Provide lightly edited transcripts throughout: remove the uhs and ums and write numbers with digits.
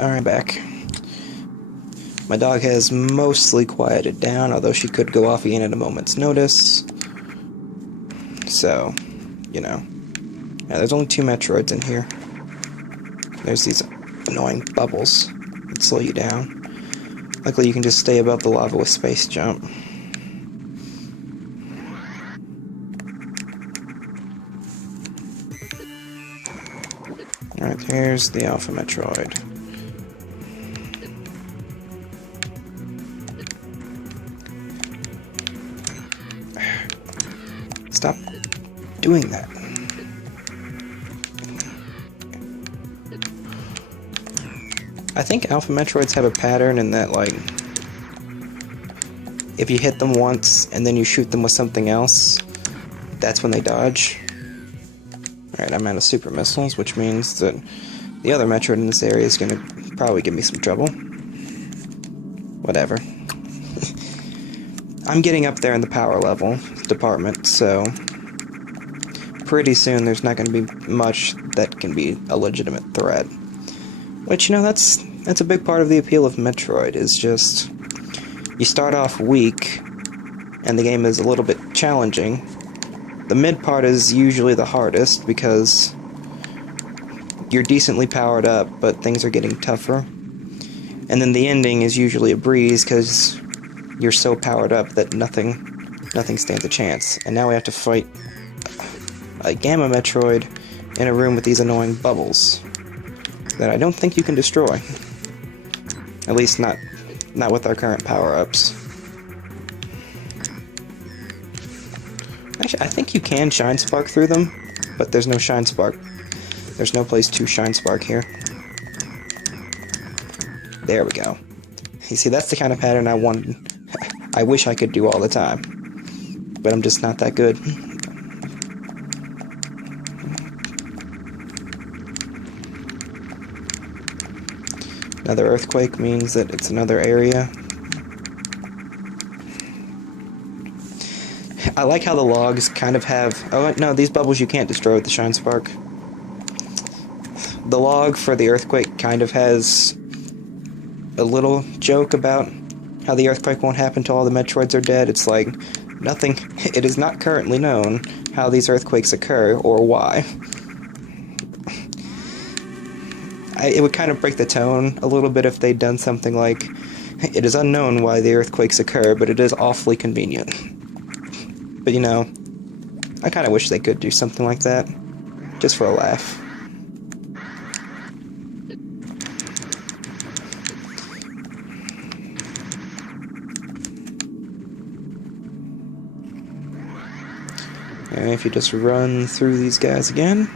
Alright, back. My dog has mostly quieted down, although she could go off again at a moment's notice. So, you know. Yeah, there's only 2 Metroids in here. There's these annoying bubbles that slow you down. Luckily you can just stay above the lava with space jump. Alright, here's the Alpha Metroid. Stop doing that. I think Alpha Metroids have a pattern in that, like, if you hit them once and then you shoot them with something else, that's when they dodge. Alright, I'm out of super missiles, which means that the other Metroid in this area is going to probably give me some trouble. Whatever. I'm getting up there in the power level department, so pretty soon there's not going to be much that can be a legitimate threat. Which, you know, that's a big part of the appeal of Metroid, is just you start off weak, and the game is a little bit challenging. The mid part is usually the hardest, because you're decently powered up, but things are getting tougher. And then the ending is usually a breeze, because you're so powered up that nothing stands a chance. And now we have to fight a Gamma Metroid in a room with these annoying bubbles that I don't think you can destroy. At least not with our current power-ups. Actually, I think you can Shine Spark through them, but there's no Shine Spark. There's no place to Shine Spark here. There we go. You see, that's the kind of pattern I wish I could do all the time. But I'm just not that good. Another earthquake means that it's another area. I like how the logs kind of have... Oh, no, these bubbles you can't destroy with the Shine Spark. The log for the earthquake kind of has a little joke about how the earthquake won't happen till all the Metroids are dead. It's like, nothing... It is not currently known how these earthquakes occur or why. It would kind of break the tone a little bit if they'd done something like, it is unknown why the earthquakes occur, but it is awfully convenient. But, you know, I kind of wish they could do something like that, just for a laugh. And if you just run through these guys again...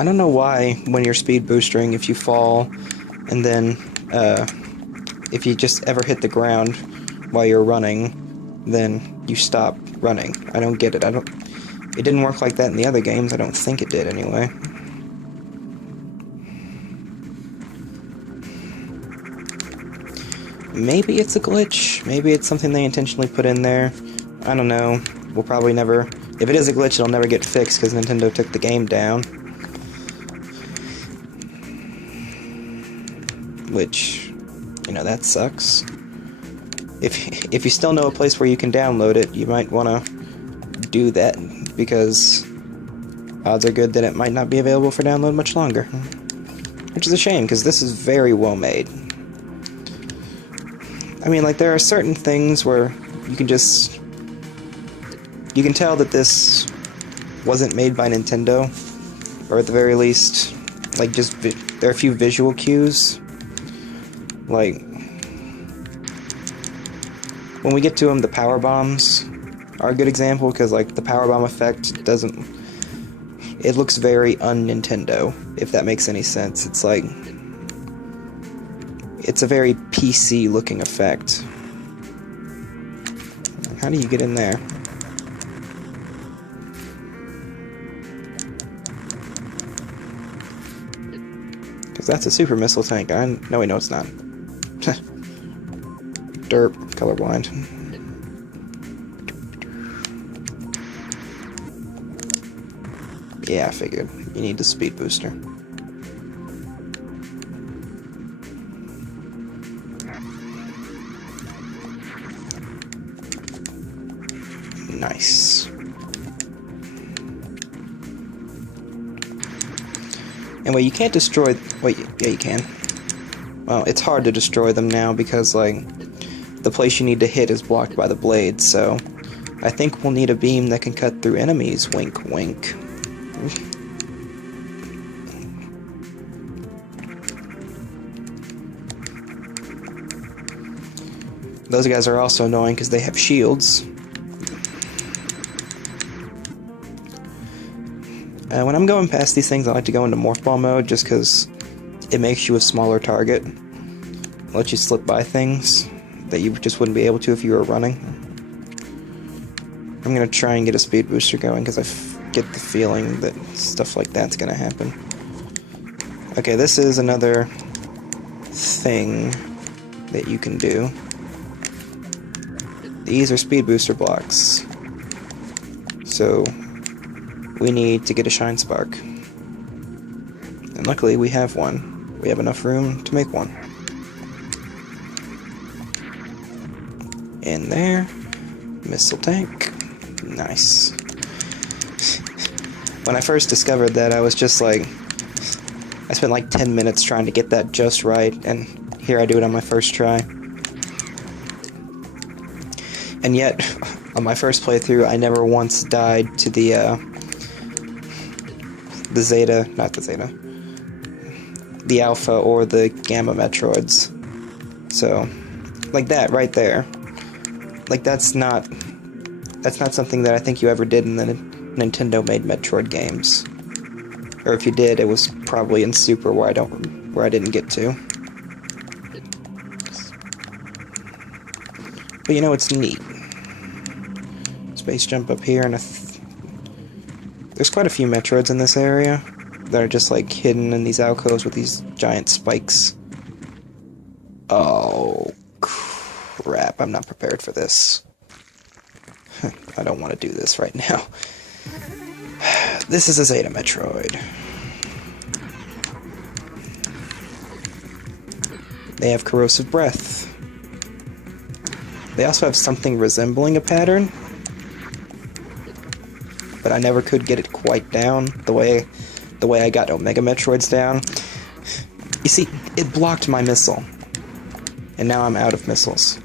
I don't know why, when you're speed boostering, if you fall, and then, if you just ever hit the ground while you're running, then you stop running. I don't get it. It didn't work like that in the other games. I don't think it did, anyway. Maybe it's a glitch. Maybe it's something they intentionally put in there. I don't know. We'll probably never... If it is a glitch, it'll never get fixed, because Nintendo took the game down. Which, you know, that sucks. If you still know a place where you can download it, you might want to do that, because odds are good that it might not be available for download much longer. Which is a shame, because this is very well made. I mean, like, there are certain things where you can just... You can tell that this wasn't made by Nintendo, or at the very least, like, just... There are a few visual cues. Like, when we get to them, the power bombs are a good example, because, like, the power bomb effect doesn't... It looks very un-Nintendo, if that makes any sense. It's like... It's a very PC-looking effect. How do you get in there? Because that's a super missile tank. No, wait, no, it's not. Derp, colorblind. Yeah, I figured. You need the speed booster. Nice. Anyway, you can't destroy... Wait, yeah, you can. Well, it's hard to destroy them now because, like, the place you need to hit is blocked by the blade, so I think we'll need a beam that can cut through enemies. Wink, wink. Those guys are also annoying because they have shields. When I'm going past these things, I like to go into Morph Ball mode just because it makes you a smaller target. It lets you slip by things that you just wouldn't be able to if you were running. I'm going to try and get a speed booster going because I get the feeling that stuff like that's going to happen. Okay, this is another thing that you can do. These are speed booster blocks. So we need to get a Shine Spark. And luckily we have one. We have enough room to make one. In there. Missile tank. Nice. When I first discovered that, I was just like... I spent like 10 minutes trying to get that just right, and here I do it on my first try. And yet, on my first playthrough, I never once died to the Zeta, not the Zeta, the Alpha or the Gamma Metroids. So, like that right there. Like that's not something that I think you ever did in the Nintendo-made Metroid games. Or if you did, it was probably in Super where I didn't get to. But you know, it's neat. Space jump up here, and there's quite a few Metroids in this area that are just like hidden in these alcoves with these giant spikes. Oh, crap, I'm not prepared for this. I don't want to do this right now. This is a Zeta Metroid. They have corrosive breath. They also have something resembling a pattern, but I never could get it quite down the way I got Omega Metroids down. You see, it blocked my missile, and now I'm out of missiles.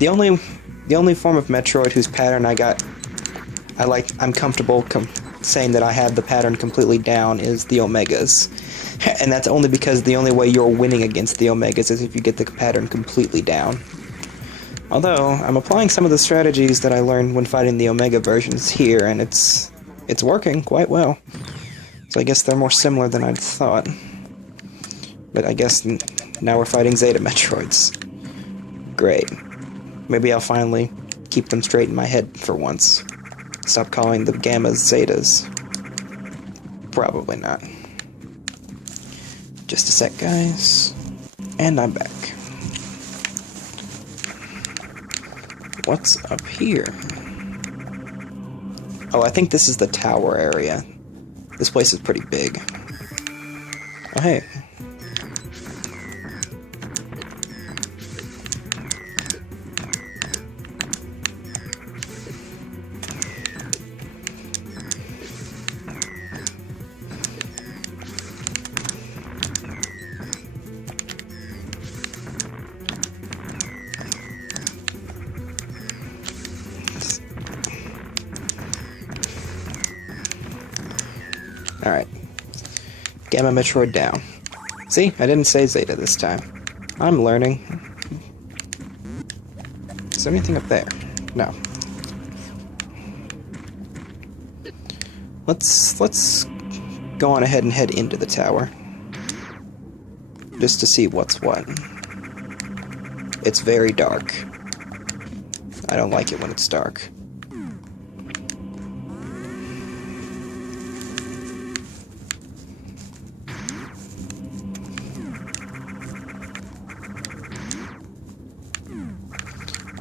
The only form of Metroid whose pattern I'm comfortable saying that I have the pattern completely down is the Omegas. And that's only because the only way you're winning against the Omegas is if you get the pattern completely down. Although, I'm applying some of the strategies that I learned when fighting the Omega versions here, and it's working quite well. So I guess they're more similar than I'd thought. But I guess now we're fighting Zeta Metroids. Great. Maybe I'll finally keep them straight in my head for once. Stop calling the Gammas Zetas. Probably not. Just a sec, guys. And I'm back. What's up here? Oh, I think this is the tower area. This place is pretty big. Oh, hey. Alright. Gamma Metroid down. See? I didn't say Zeta this time. I'm learning. Is there anything up there? No. Let's go on ahead and head into the tower. Just to see what's what. It's very dark. I don't like it when it's dark.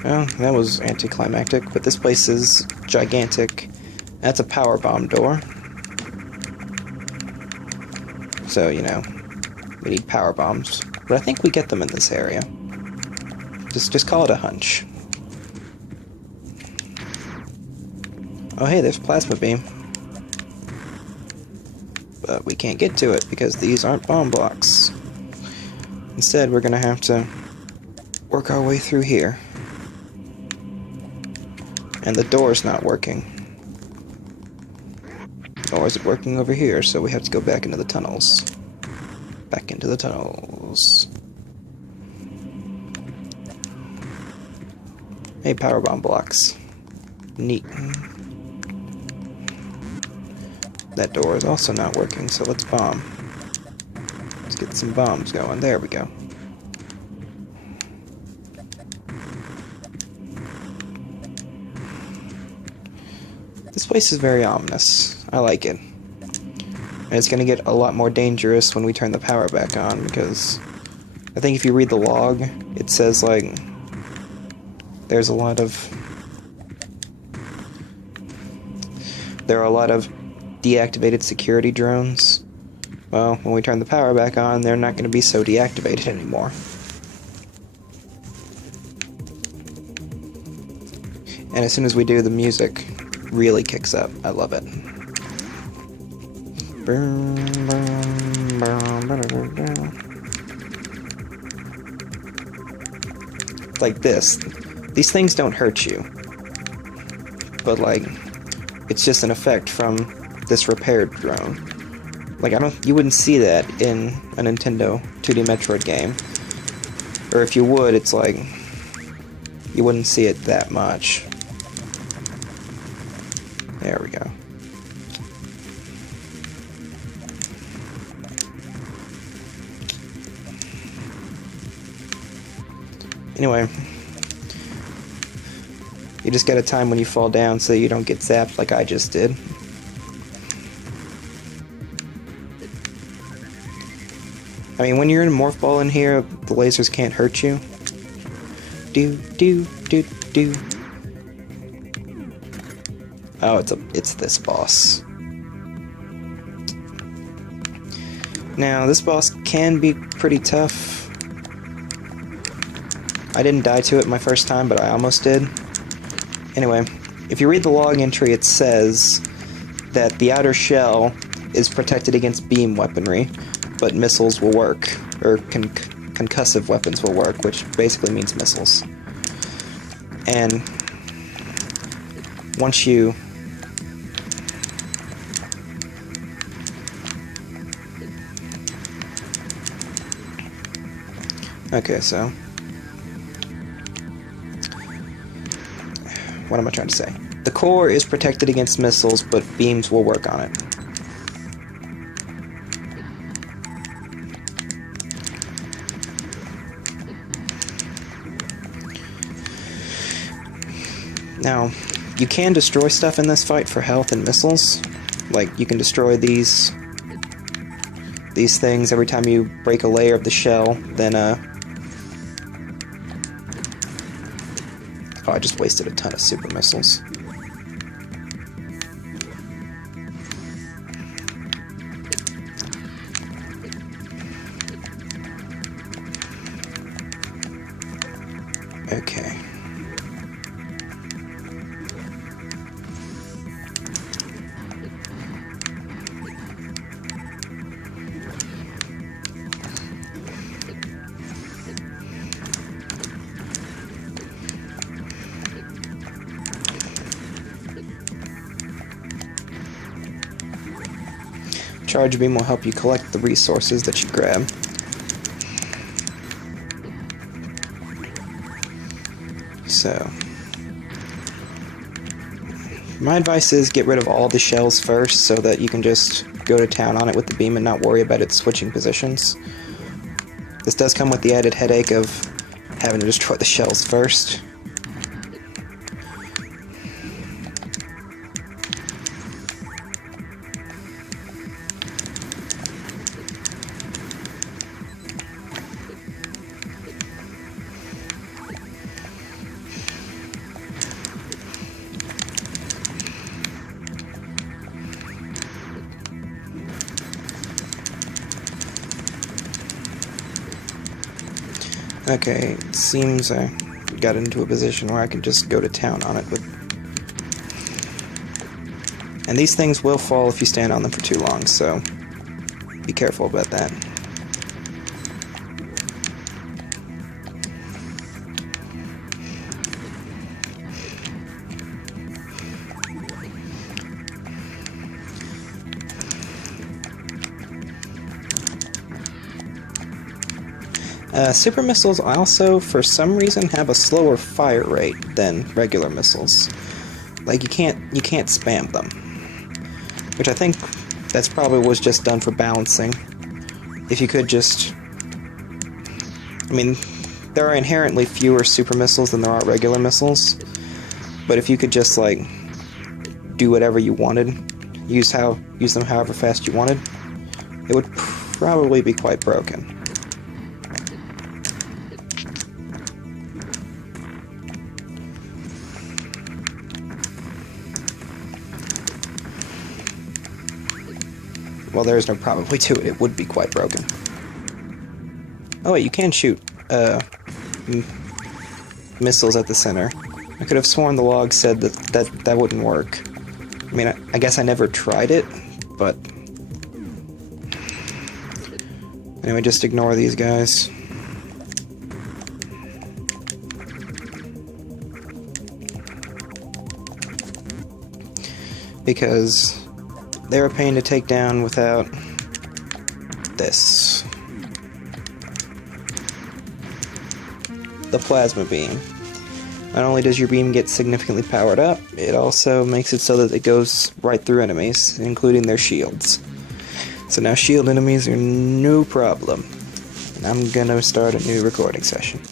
Well, that was anticlimactic, but this place is gigantic. That's a power bomb door. So, you know, we need power bombs. But I think we get them in this area. Just call it a hunch. Oh hey, there's plasma beam. But we can't get to it because these aren't bomb blocks. Instead, we're gonna have to work our way through here. And the door's not working. Nor is it working over here, so we have to go back into the tunnels. Back into the tunnels. Hey, power bomb blocks. Neat. That door is also not working, so let's bomb. Let's get some bombs going. There we go. This place is very ominous. I like it. And it's going to get a lot more dangerous when we turn the power back on, because I think if you read the log, it says, like, there are a lot of deactivated security drones. Well, when we turn the power back on, they're not going to be so deactivated anymore. And as soon as we do, the music really kicks up. I love it. Like this. These things don't hurt you. But, like, it's just an effect from this repaired drone. Like, you wouldn't see that in a Nintendo 2D Metroid game. Or if you would, it's like, you wouldn't see it that much. There we go. Anyway, you just gotta time when you fall down so you don't get zapped like I just did. I mean, when you're in a morph ball in here, the lasers can't hurt you. Do. Oh, it's this boss. Now, this boss can be pretty tough. I didn't die to it my first time, but I almost did. Anyway, if you read the log entry, it says that the outer shell is protected against beam weaponry, but missiles will work, or concussive weapons will work, which basically means missiles. And once you... Okay, so... what am I trying to say? The core is protected against missiles, but beams will work on it. Now, you can destroy stuff in this fight for health and missiles. Like, you can destroy these things every time you break a layer of the shell, then, oh, I just wasted a ton of super missiles. Okay. Charge beam will help you collect the resources that you grab. So, my advice is get rid of all the shells first so that you can just go to town on it with the beam and not worry about it switching positions. This does come with the added headache of having to destroy the shells first. Okay, it seems I got into a position where I can just go to town on it with... And these things will fall if you stand on them for too long, so be careful about that. Super missiles also, for some reason, have a slower fire rate than regular missiles. Like, you can't spam them. Which I think that's probably was just done for balancing. If you could just... I mean, there are inherently fewer super missiles than there are regular missiles. But if you could just, like, do whatever you wanted, use them however fast you wanted, it would probably be quite broken. Well, there's no probably to it. It would be quite broken. Oh wait, you can shoot missiles at the center. I could have sworn the log said that wouldn't work. I mean, I guess I never tried it, but... Anyway, just ignore these guys. Because they're a pain to take down without this. The plasma beam. Not only does your beam get significantly powered up, it also makes it so that it goes right through enemies, including their shields. So now shield enemies are no problem. And I'm gonna start a new recording session.